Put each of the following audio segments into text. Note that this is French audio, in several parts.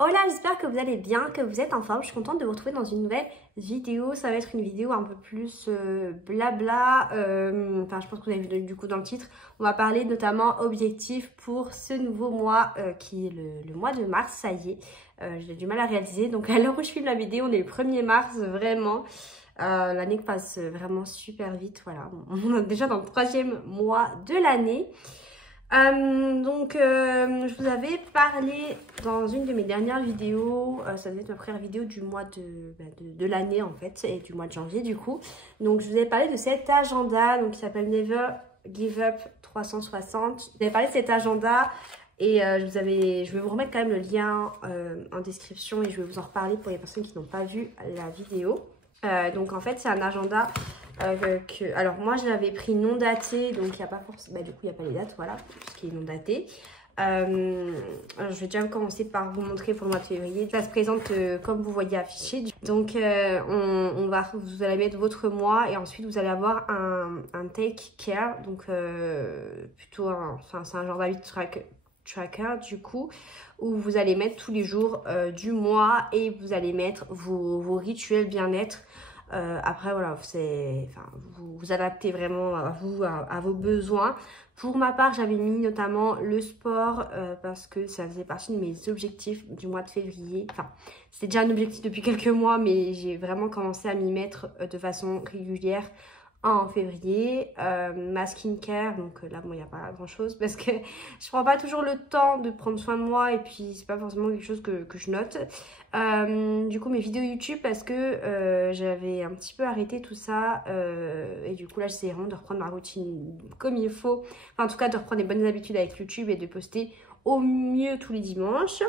Hola, j'espère que vous allez bien, que vous êtes en forme. Je suis contente de vous retrouver dans une nouvelle vidéo. Ça va être une vidéo un peu plus blabla. Enfin, je pense que vous avez vu du coup dans le titre. On va parler notamment objectifs pour ce nouveau mois qui est le mois de mars. Ça y est, j'ai du mal à réaliser. Donc à l'heure où je filme la vidéo, on est le 1er mars, vraiment. L'année passe vraiment super vite. Voilà, on est déjà dans le 3e mois de l'année. Je vous avais parlé dans une de mes dernières vidéos, ça devait être ma première vidéo du mois de l'année en fait, et du mois de janvier du coup. Donc je vous avais parlé de cet agenda donc, qui s'appelle Never Give Up 360. Je vous avais parlé de cet agenda et je vais vous remettre quand même le lien en description et je vais vous en reparler pour les personnes qui n'ont pas vu la vidéo. Donc en fait c'est un agenda alors moi je l'avais pris non daté, donc il n'y a pas forcément, du coup il n'y a pas les dates, voilà, ce qui est non daté. Alors, je vais déjà commencer par vous montrer pour le mois de février. Ça se présente comme vous voyez affiché. Donc vous allez mettre votre mois et ensuite vous allez avoir un take care, donc plutôt c'est un genre d'habit tracker du coup, où vous allez mettre tous les jours du mois et vous allez mettre vos rituels bien-être. Après voilà, vous adaptez vraiment à vous, à vos besoins. Pour ma part, j'avais mis notamment le sport parce que ça faisait partie de mes objectifs du mois de février. Enfin, c'était déjà un objectif depuis quelques mois, mais j'ai vraiment commencé à m'y mettre de façon régulière en février. Ma skincare, donc là bon il n'y a pas grand chose parce que je prends pas toujours le temps de prendre soin de moi et puis c'est pas forcément quelque chose que je note. Du coup mes vidéos YouTube parce que j'avais un petit peu arrêté tout ça et du coup là j'essaie vraiment de reprendre ma routine comme il faut, enfin en tout cas de reprendre des bonnes habitudes avec YouTube et de poster au mieux tous les dimanches.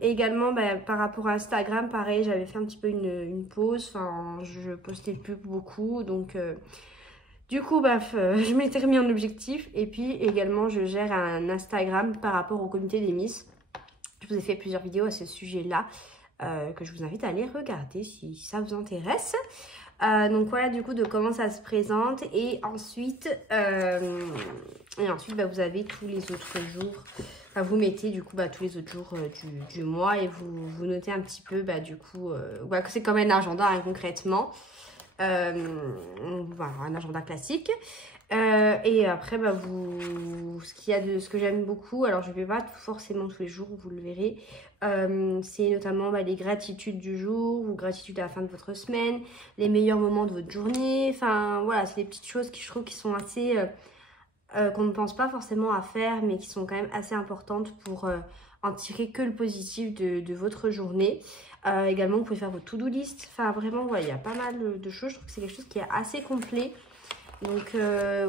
Également par rapport à Instagram, pareil, j'avais fait un petit peu une pause, enfin je postais plus beaucoup, donc du coup je m'étais remis en objectif. Et puis également je gère un Instagram par rapport au comité des Miss. Je vous ai fait plusieurs vidéos à ce sujet là que je vous invite à aller regarder si ça vous intéresse. Donc voilà du coup de comment ça se présente et ensuite vous avez tous les autres jours. Enfin, vous mettez du coup tous les autres jours du mois et vous notez un petit peu du coup que c'est comme un agenda hein, concrètement. Voilà, un agenda classique. Et après ce que j'aime beaucoup, alors je ne vais pas forcément tous les jours, vous le verrez, c'est notamment les gratitudes du jour ou gratitudes à la fin de votre semaine, les meilleurs moments de votre journée. Enfin voilà, c'est des petites choses qui je trouve qui sont assez qu'on ne pense pas forcément à faire mais qui sont quand même assez importantes pour en tirer que le positif de votre journée. Également vous pouvez faire votre to-do list, enfin vraiment voilà, il y a pas mal de choses. Je trouve que c'est quelque chose qui est assez complet. Donc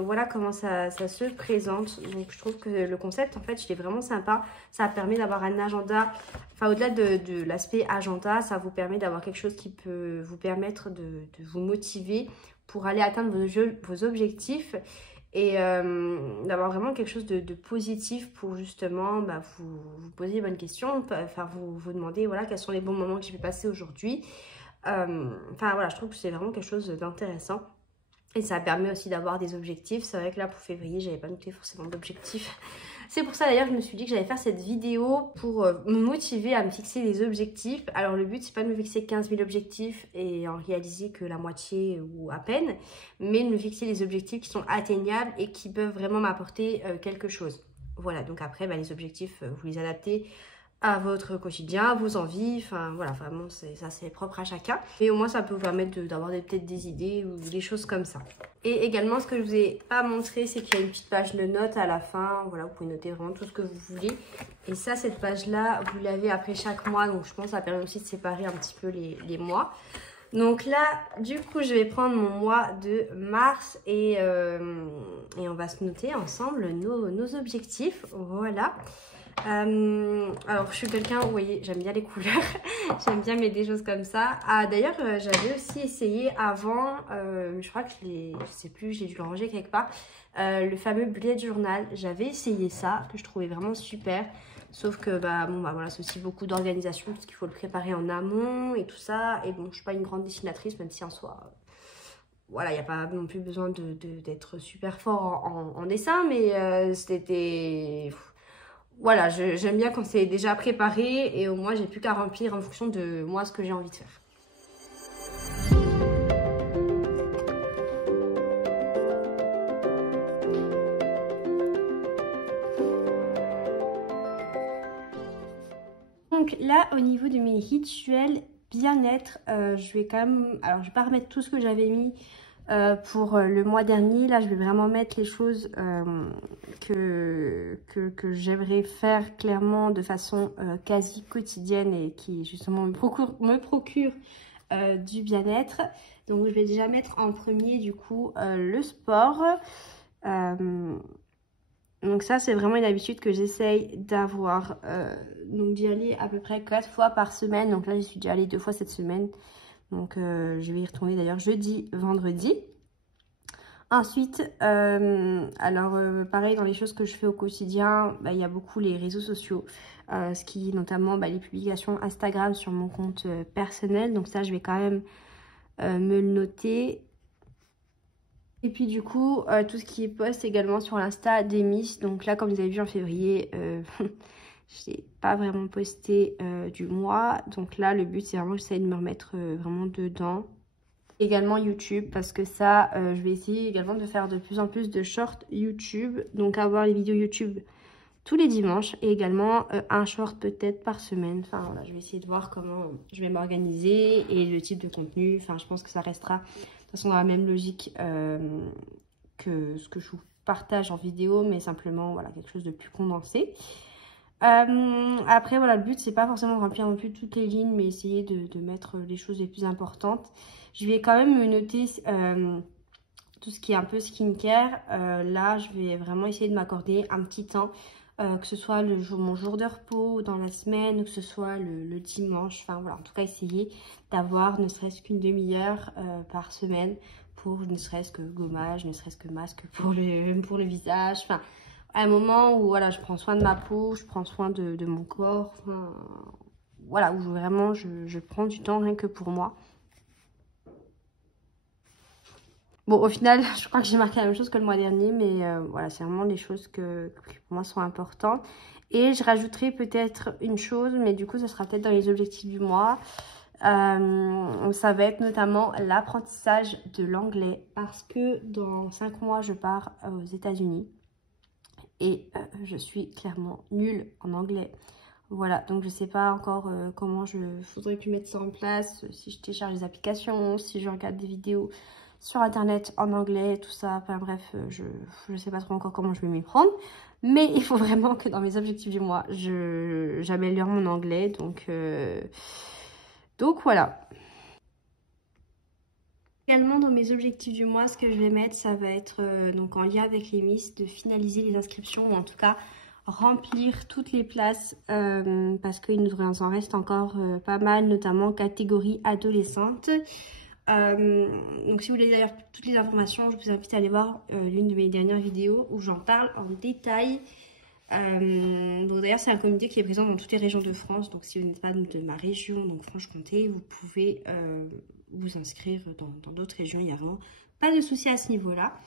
voilà comment ça se présente. Donc je trouve que le concept en fait il est vraiment sympa. Ça permet d'avoir un agenda, enfin au-delà de l'aspect agenda, ça vous permet d'avoir quelque chose qui peut vous permettre de vous motiver pour aller atteindre vos objectifs. Et d'avoir vraiment quelque chose de positif pour justement vous poser les bonnes questions, enfin vous demander voilà quels sont les bons moments que j'ai pu passer aujourd'hui. Enfin voilà, je trouve que c'est vraiment quelque chose d'intéressant. Et ça permet aussi d'avoir des objectifs. C'est vrai que là, pour février, j'avais pas noté forcément d'objectifs. C'est pour ça d'ailleurs que je me suis dit que j'allais faire cette vidéo pour me motiver à me fixer des objectifs. Alors le but, c'est pas de me fixer 15 000 objectifs et en réaliser que la moitié ou à peine, mais de me fixer des objectifs qui sont atteignables et qui peuvent vraiment m'apporter quelque chose. Voilà, donc après, les objectifs, vous les adaptez à votre quotidien, à vos envies, enfin voilà, vraiment ça c'est propre à chacun. Et au moins ça peut vous permettre d'avoir peut-être des idées ou des choses comme ça. Et également ce que je vous ai pas montré, c'est qu'il y a une petite page de notes à la fin, voilà, vous pouvez noter vraiment tout ce que vous voulez. Et ça, cette page là, vous l'avez après chaque mois, donc je pense que ça permet aussi de séparer un petit peu les mois. Donc là, du coup, je vais prendre mon mois de mars et on va se noter ensemble nos objectifs, voilà. Alors je suis quelqu'un, vous voyez, j'aime bien les couleurs, j'aime bien mettre des choses comme ça. Ah d'ailleurs j'avais aussi essayé avant, je crois que je sais plus, j'ai dû le ranger quelque part, le fameux bullet journal. J'avais essayé ça, que je trouvais vraiment super, sauf que voilà, c'est aussi beaucoup d'organisation parce qu'il faut le préparer en amont et tout ça. Et bon, je suis pas une grande dessinatrice, même si en soi voilà, il n'y a pas non plus besoin d'être super fort en dessin, mais c'était voilà, j'aime bien quand c'est déjà préparé et au moins j'ai plus qu'à remplir en fonction de moi ce que j'ai envie de faire. Donc là, au niveau de mes rituels bien-être, je vais quand même... Alors, je vais pas remettre tout ce que j'avais mis pour le mois dernier. Là, je vais vraiment mettre les choses que j'aimerais faire clairement de façon quasi quotidienne et qui justement me procure du bien-être. Donc, je vais déjà mettre en premier du coup le sport. Donc ça, c'est vraiment une habitude que j'essaye d'avoir. Donc d'y aller à peu près 4 fois par semaine. Donc là, j'y suis déjà allée 2 fois cette semaine. Donc je vais y retourner d'ailleurs jeudi, vendredi. Ensuite, pareil, dans les choses que je fais au quotidien, bah, il y a beaucoup les réseaux sociaux. Ce qui est notamment bah, les publications Instagram sur mon compte personnel. Donc ça, je vais quand même me le noter. Et puis du coup, tout ce qui est post également sur l'Insta des Miss. Donc là, comme vous avez vu en février, je n'ai pas vraiment posté du mois. Donc là, le but, c'est vraiment que j'essaie de me remettre vraiment dedans. Également YouTube, parce que ça, je vais essayer également de faire de plus en plus de shorts YouTube. Donc avoir les vidéos YouTube tous les dimanches et également un short peut-être par semaine. Enfin voilà, je vais essayer de voir comment je vais m'organiser et le type de contenu. Enfin, je pense que ça restera de toute façon dans la même logique que ce que je vous partage en vidéo, mais simplement voilà, quelque chose de plus condensé. Après voilà, le but c'est pas forcément de remplir non plus toutes les lignes, mais essayer de mettre les choses les plus importantes. Je vais quand même me noter tout ce qui est un peu skincare. Là je vais vraiment essayer de m'accorder un petit temps, que ce soit mon jour de repos dans la semaine, ou que ce soit le dimanche. Enfin voilà, en tout cas essayer d'avoir ne serait-ce qu'une demi-heure par semaine pour ne serait-ce que gommage, ne serait-ce que masque pour le visage. Enfin, à un moment où voilà, je prends soin de ma peau, je prends soin de mon corps. Enfin, voilà, où vraiment je prends du temps rien que pour moi. Bon, au final, je crois que j'ai marqué la même chose que le mois dernier, mais voilà, c'est vraiment des choses qui pour moi sont importantes. Et je rajouterai peut-être une chose, mais du coup, ça sera peut-être dans les objectifs du mois. Ça va être notamment l'apprentissage de l'anglais, parce que dans 5 mois, je pars aux États-Unis et je suis clairement nulle en anglais. Voilà, donc je sais pas encore comment faudrait que mettre ça en place, si je télécharge des applications, si je regarde des vidéos sur internet en anglais, tout ça. Enfin bref, je sais pas trop encore comment je vais m'y prendre. Mais il faut vraiment que dans mes objectifs du mois, j'améliore mon anglais. Donc voilà. Également dans mes objectifs du mois, ce que je vais mettre, ça va être donc en lien avec les Miss, de finaliser les inscriptions, ou en tout cas remplir toutes les places, parce qu'il nous en reste encore pas mal, notamment catégorie adolescente. Donc si vous voulez d'ailleurs toutes les informations, je vous invite à aller voir l'une de mes dernières vidéos où j'en parle en détail. Donc d'ailleurs c'est un comité qui est présent dans toutes les régions de France. Donc si vous n'êtes pas de ma région, donc Franche-Comté, vous pouvez vous inscrire dans d'autres régions. Il n'y a vraiment pas de souci à ce niveau-là.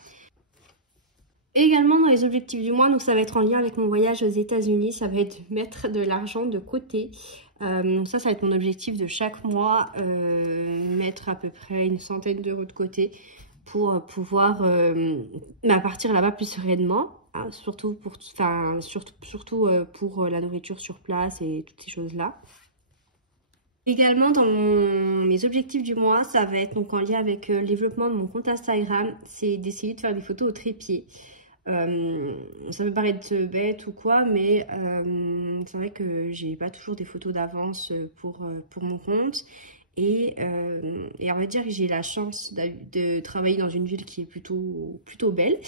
Également dans les objectifs du mois, donc ça va être en lien avec mon voyage aux États-Unis, ça va être de mettre de l'argent de côté. Ça va être mon objectif de chaque mois, mettre à peu près une centaine d'euros de côté pour pouvoir partir là-bas plus sereinement. Hein, surtout pour la nourriture sur place et toutes ces choses-là. Également dans mes objectifs du mois, ça va être donc en lien avec le développement de mon compte Instagram, c'est d'essayer de faire des photos au trépied. Ça peut paraître bête ou quoi, mais c'est vrai que j'ai pas toujours des photos d'avance pour mon compte. Et on va dire que j'ai la chance de travailler dans une ville qui est plutôt belle.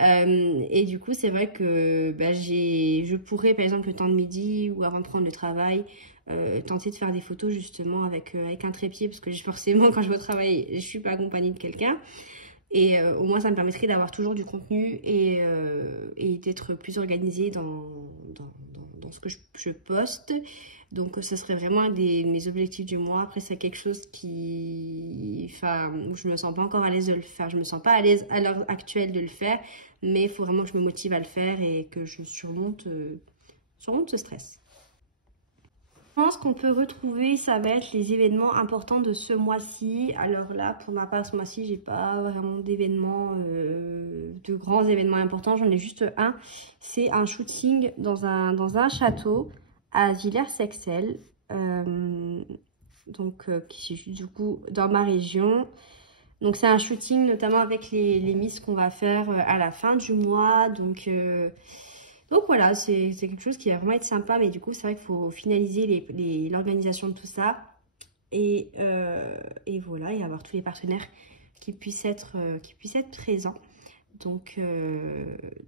Et du coup, c'est vrai que je pourrais, par exemple, le temps de midi ou avant de prendre le travail, tenter de faire des photos justement avec un trépied, parce que forcément, quand je vais au travail, je suis pas accompagnée de quelqu'un. Et au moins, ça me permettrait d'avoir toujours du contenu et d'être plus organisée dans ce que je poste. Donc, ce serait vraiment un de mes objectifs du mois. Après, c'est quelque chose où je me sens pas encore à l'aise de le faire. Je me sens pas à l'aise à l'heure actuelle de le faire, mais il faut vraiment que je me motive à le faire et que je surmonte surmonte ce stress. Je pense qu'on peut retrouver, ça va être les événements importants de ce mois-ci. Alors là, pour ma part, ce mois-ci, j'ai pas vraiment d'événements, de grands événements importants. J'en ai juste un. C'est un shooting dans un château à Villers-Sexcel. Qui est du coup dans ma région. Donc c'est un shooting notamment avec les miss qu'on va faire à la fin du mois. Donc voilà, c'est quelque chose qui va vraiment être sympa, mais du coup c'est vrai qu'il faut finaliser l'organisation de tout ça et voilà, et avoir tous les partenaires qui puissent être présents. Donc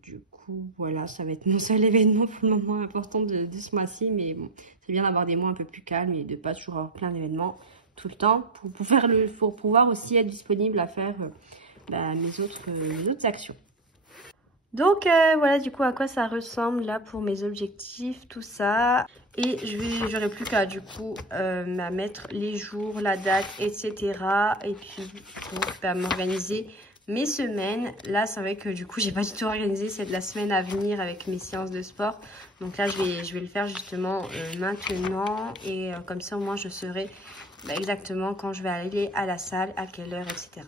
du coup voilà, ça va être mon seul événement pour le moment important de ce mois-ci, mais bon, c'est bien d'avoir des mois un peu plus calmes et de pas toujours avoir plein d'événements tout le temps pour pouvoir aussi être disponible à faire mes autres actions. Donc voilà du coup à quoi ça ressemble là pour mes objectifs, tout ça. Et j'aurai plus qu'à du coup mettre les jours, la date, etc. Et puis m'organiser mes semaines. Là c'est vrai que du coup j'ai pas du tout organisé, c'est de la semaine à venir avec mes séances de sport. Donc là je vais le faire justement maintenant. Et comme ça au moins je saurai exactement quand je vais aller à la salle, à quelle heure, etc.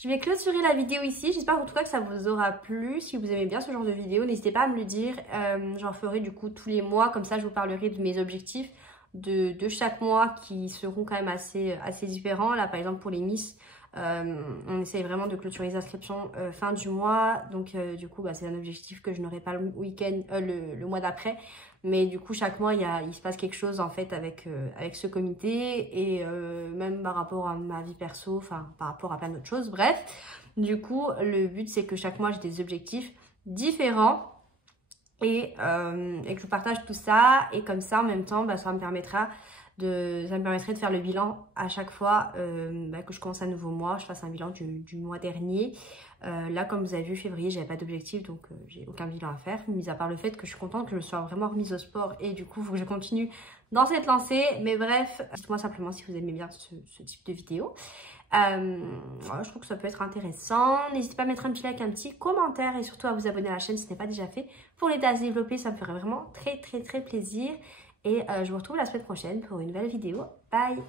Je vais clôturer la vidéo ici. J'espère en tout cas que ça vous aura plu. Si vous aimez bien ce genre de vidéo, n'hésitez pas à me le dire. J'en ferai du coup tous les mois. Comme ça, je vous parlerai de mes objectifs de chaque mois qui seront quand même assez différents. Là, par exemple, pour les Miss, on essaye vraiment de clôturer les inscriptions fin du mois. Donc, du coup, c'est un objectif que je n'aurai pas le week-end, le mois d'après. Mais du coup, chaque mois, il se passe quelque chose en fait avec ce comité et même par rapport à ma vie perso, enfin par rapport à plein d'autres choses. Bref, du coup, le but c'est que chaque mois, j'ai des objectifs différents et que je vous partage tout ça. Et comme ça, en même temps, ça me permettrait de faire le bilan à chaque fois que je commence un nouveau mois. Je fasse un bilan du mois dernier. Là, comme vous avez vu, février, j'avais pas d'objectif, donc j'ai aucun bilan à faire, mis à part le fait que je suis contente que je me sois vraiment remise au sport et du coup, il faut que je continue dans cette lancée. Mais bref, dites-moi simplement si vous aimez bien ce type de vidéo. Je trouve que ça peut être intéressant. N'hésitez pas à mettre un petit like, un petit commentaire et surtout à vous abonner à la chaîne si ce n'est pas déjà fait. Pour l'aider à se développer, ça me ferait vraiment très plaisir. Et je vous retrouve la semaine prochaine pour une nouvelle vidéo. Bye!